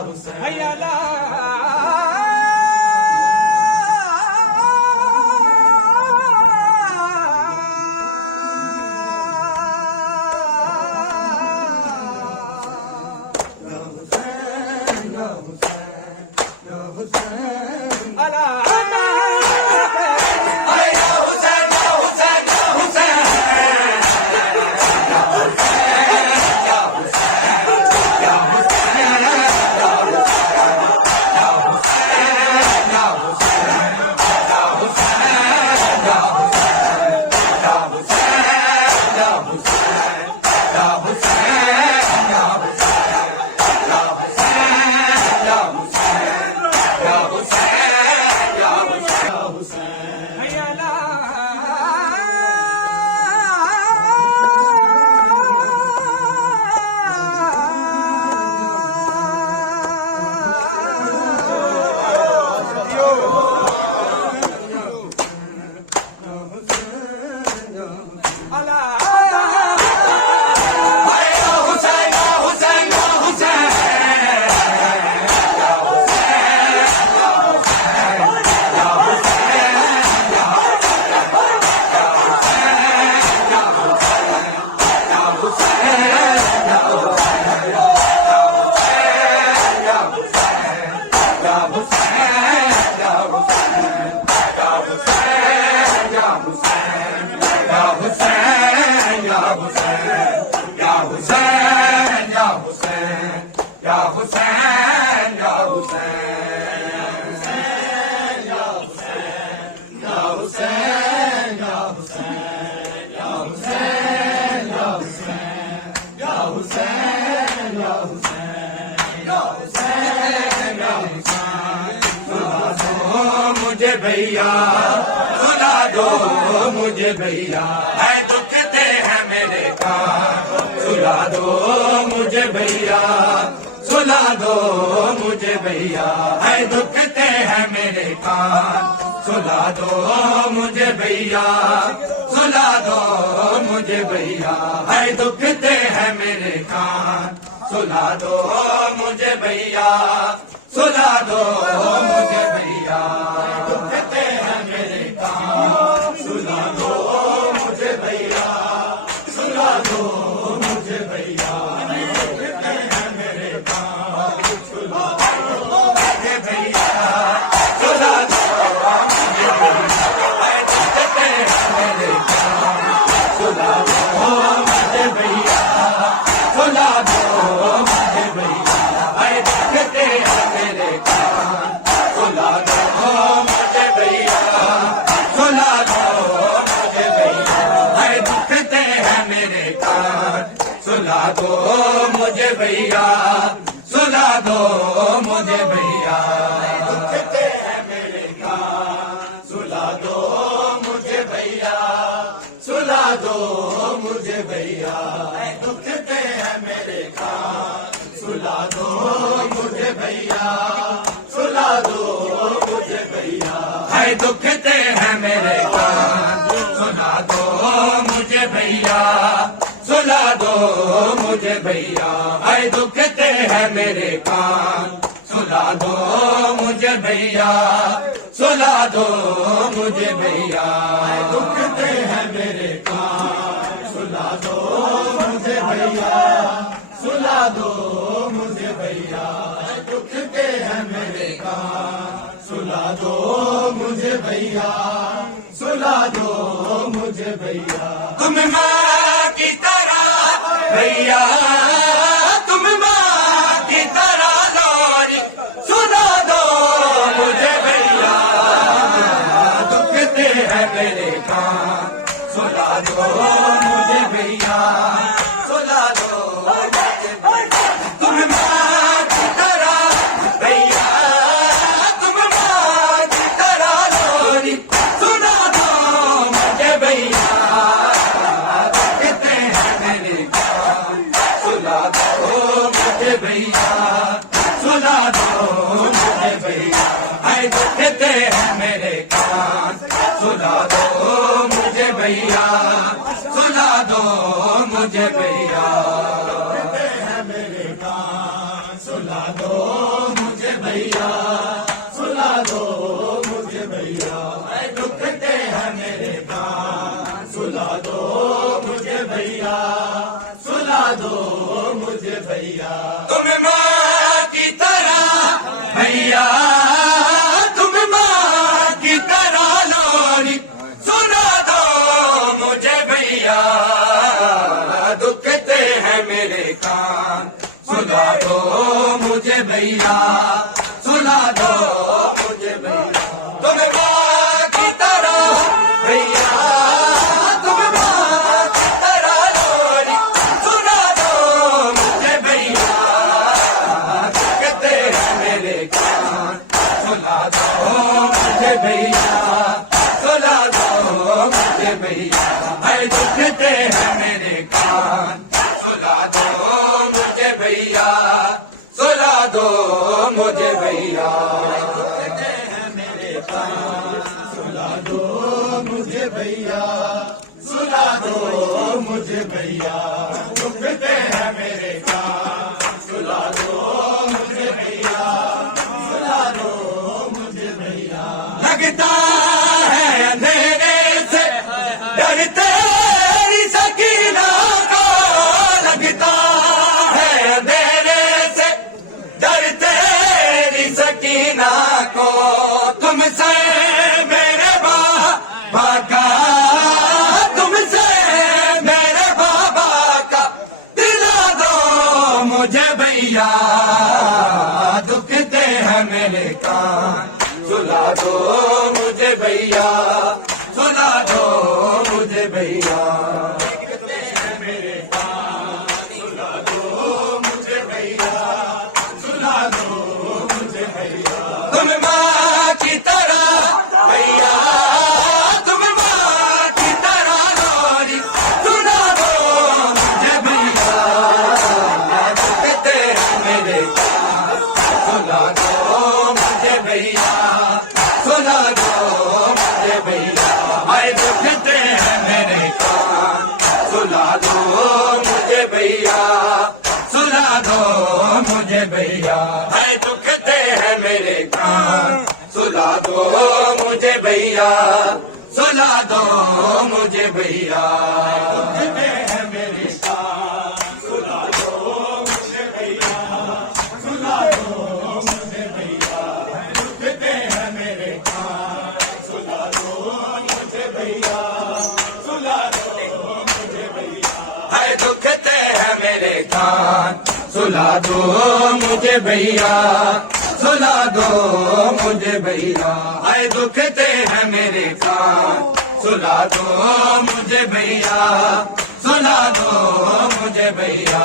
हैया ला मुझे भैया सुना दो मुझे भैया है दुखते हैं मेरे कान सुला दो मुझे भैया सुला दो मुझे भैया है दुखते हैं मेरे कान सुला दो मुझे भैया सुला दो मुझे भैया है दुखते हैं मेरे कान सुला दो मुझे भैया सुला दो मुझे भैया दुखते हैं मेरे कान सुला दो मुझे भैया सुला दो मुझे भैया दुखते हैं मेरे कान सुला दो मुझे भैया सुला दो मुझे भैया दुखते हैं मेरे कान सुला दो मुझे भैया सुला दो मुझे भैया दुखते हैं मेरे कान सुला दो मुझे भैया सुला दो मुझे भैया दुखते हैं मेरे कान सुला दो मुझे भैया सुला दो मुझे भैया दुखते हैं मेरे कान सुला दो मुझे भैया सुला दो मुझे भैया दुखते हैं मेरे कान सुला दो मुझे भैया सुला दो मुझे भैया है दुखते हैं मेरे कान सुला दो मुझे भैया सुला दो मुझे भैया है दुखते हैं मेरे कान सुला दो मुझे भैया सुला दो मुझे भैया दुखते हैं मेरे कान सुला दो मुझे भैया सुला दो मुझे भैया दुखते हैं मेरे कान सुला दो मुझे भैया सुला दो मुझे भैया तुम माँ की तरह भैया तुम माँ की तरह लोरी सुला दो मुझे भैया दुखते हैं मेरे कान सुला दो मुझे भैया सुला दो तुम माँ की तरह भैया तुम माँ की तरह लोरी सुना दो मुझे भैया दुखते हैं मेरे कान सुला दो मुझे भैया सुला दो मुझे भैया है दुखते हैं मेरे कान सुला दो मुझे भैया सुला दो मुझे भैया सुला दो मुझे भैया, सुला दो मुझे भैया, दुखते हैं मेरे कान, सुला दो मुझे भैया, सुला दो मुझे भैया। तुम माँ की तरह भैया, तुम माँ की तरह लोरी, सुला दो मुझे भैया, दुखते हैं मेरे कान, सुला दो मुझे भैया, सुला दो मुझे भैया। तुम माँ की तरह भैया, तुम माँ की तरह लोरी, सुला दो मुझे भैया, दुखते हैं मेरे कान, सुला दो मुझे भैया, सुला दो मुझे भैया, है दुखते हैं मेरे कान, सुला दो मुझे भैया, सुला दो मुझे भैया, दुखते हैं मेरे कान, सुला दो मुझे भैया, सुला दो मुझे भैया, दुखते हैं मेरे कान, सुला दो मुझे भैया, सुला दो मुझे भैया। लगता है अंधेरे से डर तेरी सकीना को, लगता है अंधेरे से डर तेरी सकीना को, तुमसे मेरे बाबा का, तुमसे मेरे बाबा का दिला दो मुझे भैया, दुखते हैं मेरे कान, सुला दो मुझे भैया, सुला दो मुझे भैया, दुखते हैं मेरे कान, सुला दो मुझे भैया, सुला दो मुझे भैया। तुम माँ की तरह भैया, तुम माँ की तरह लोरी, सुला दो मुझे भैया, दुखते हैं मेरे कान, सुला दो मुझे भैया, सुला दो मुझे भैया, आए दुखते हैं मेरे कान, सुला दो मुझे भैया, सुला दो मुझे भैया, आए दुखते हैं मेरे कान, सुला दो मुझे भैया, सुला दो मुझे भैया, दुखते हैं मेरे कान, सुला दो मुझे भैया, सुला दो मुझे भैया, दुखते हैं मेरे कान, सुला दो मुझे भैया, सुला दो मुझे भैया, है दुखते हैं मेरे कान, सुला दो मुझे भैया, सुला दो मुझे भैया, है दुखते हैं मेरे कान, सुला दो मुझे भैया, सुला दो मुझे भैया,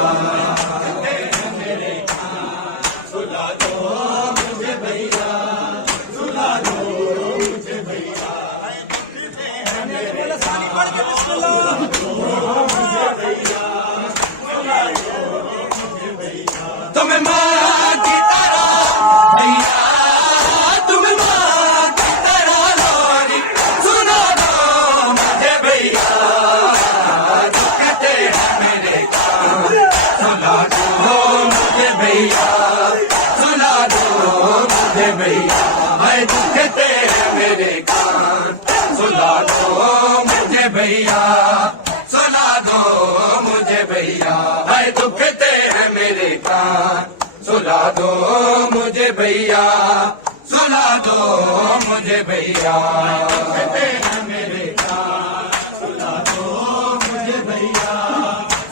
दुखते हैं मेरे कान, सुला दो मुझे भैया, सुला दो मुझे भैया, दुखते हैं मेरे कान, सुला दो मुझे भैया, सुला दो मुझे भैया। तुम माँ की तरह भैया, तुम माँ की तरह लोरी, सुना दो मुझे भैया, दुखते हैं मेरे कान, सुला दो मुझे भैया, सुला दो मुझे भैया, है दुखते हैं मेरे कान, सुला दो मुझे भैया, सुला दो मुझे भैया, है दुखते हैं मेरे कान, सुला दो मुझे भैया, सुला दो मुझे भैया, दुखते हैं मेरे कान, सुला दो मुझे भैया,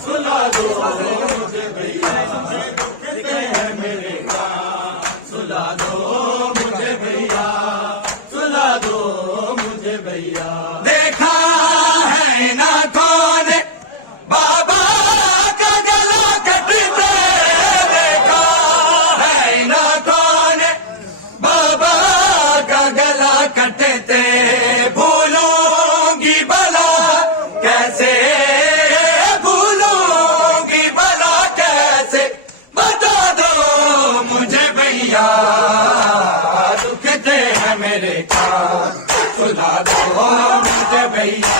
सुला दो मुझे भैया, दुखते हैं मेरे कान, सुला दो मुझे भैया, सुला दो मुझे भैया। देखा है ना कौन बाबा का गला कटते, देखा है ना कौन बाबा का गला कटते, भूलूंगी भला कैसे, भूलूंगी भला कैसे, बता दो मुझे भैया, दुखते हैं मेरे कान, सुला दो मुझे भैया,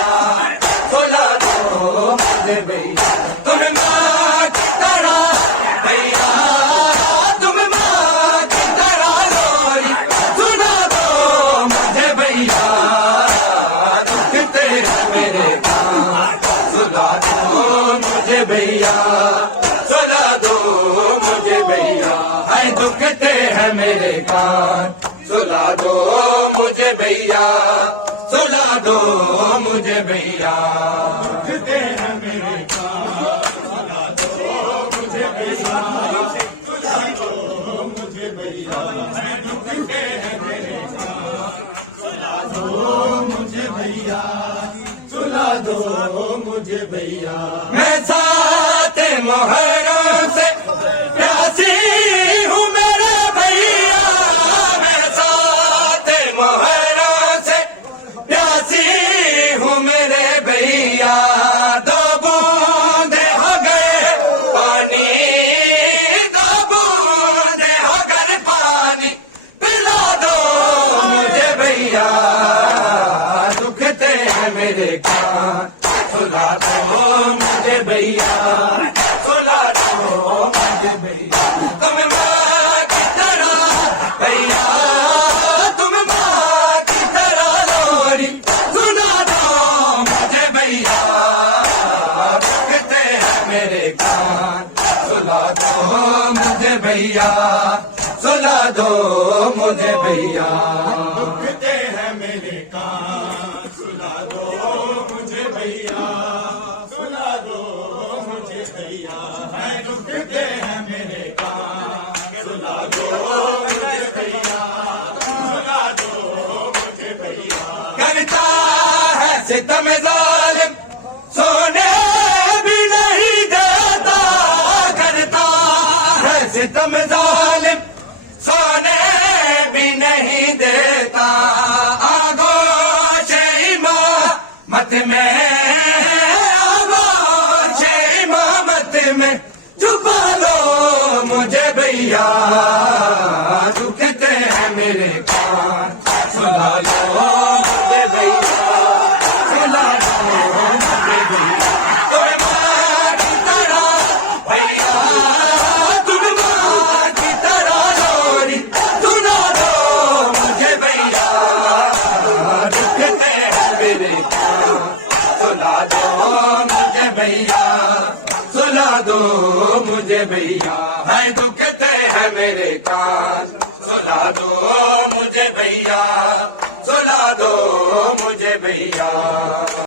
सुला दो मुझे भैया। तुम माँ की तरह भैया, तुम भैया, है दुखते हैं मेरे कान, सुला दो मुझे भैया, सुला दो मुझे भैया। दुखते हैं मेरे कान, सुला दो मुझे भैया, सुला दो मुझे भैया, है दुखते हैं मेरे कान, सुला दो मुझे भैया, सुला दो मुझे भैया। मैं साथ मुहर्रम से प्यासी हूँ मेरे भैया, मैं साथ मुहर्रम से प्यासी हूँ मेरे भैया। दो बूंदे हो गए पानी, दो बूंदे हो गए पानी, पिला दो मुझे भैया। दुखते हैं मेरे कान, सुला दो मुझे भैया, सुला दो मुझे भैया। तुम माँ की तरह भैया, तुम माँ की तरह लोरी सुना दो मुझे भैया। दुखते हैं मेरे कान, सुला दो मुझे भैया, सुला दो मुझे भैया। दुखते हैं मेरे कान, सुला दो मुझे भैया, सुला दो मुझे भैया, है दुखते हैं मेरे कान, सुला दो मुझे भैया, सुला दो मुझे भैया। करता है सितम जालिम, सोने भी नहीं देता, करता है सितम जालिम, सोने भी नहीं देता। आगोश इमामत में, आगोश इमामत में छुपा लो मुझे भैया। दुखते हैं मेरे कान, सुला लो मुझे भैया, सुला लो मुझे भैया। तुम माँ की तरह भैया, तुम माँ की तरह लोरी सुना दो मुझे भैया। दुखते हैं मेरे कान, सुला दो मुझे भैया, सुला दो मुझे भैया, है दुखते हैं मेरे कान, सुला दो मुझे भैया,